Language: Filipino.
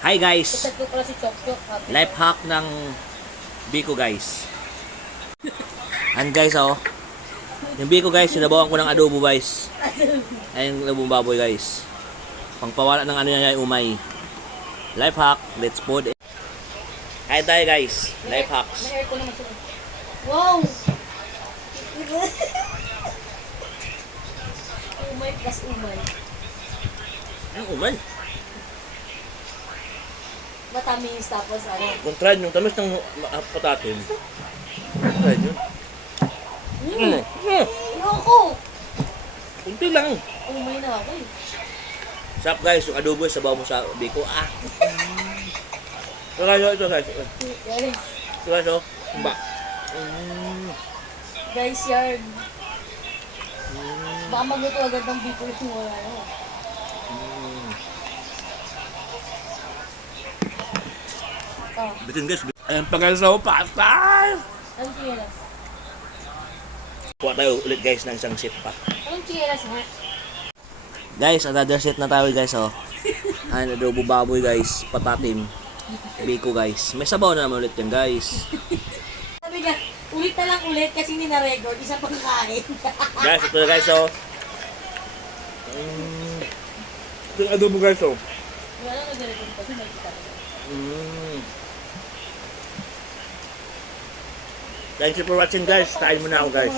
Hi guys! Isat ko pala si Chokchok. Life hack ng Biko guys. And guys yung Biko guys, sinabawan ko ng adobo guys. Ayun yung adobong baboy guys. Pangpawala ng ano niya yung umay. Life hack, let's put it. Kain tayo guys, life hacks. May aircon naman sila. Wow! Umay plus umay. Ang umay. Matamis tapos ano. Kung try yung tamis ng patatin. Try nyo. Loko! Kunti lang. Umay na ako eh. Sarap guys, yung adobo sabaw mo sa Biko. Ito guys, ito guys. Guys, Ito guys, ba? guys yard. Baka magluto agad ng biko yung wala no. Oh, Bitin guys. Ayan pa guys, patay! anong chinelas? Kuha tayo ulit guys ng isang set pa. Anong chinelas ha? Guys, another set na tayo guys Ayan, adobo baboy guys, patatim, Biko guys. May sabaw na naman ulit yan guys. Sabi nga, ulit na lang ulit kasi hindi na-record. Isa pang kain. Guys, ito na guys Ito yung adobo guys Wala nang nag-record kasi may kita. Thank you for watching guys. Kain muna ako guys.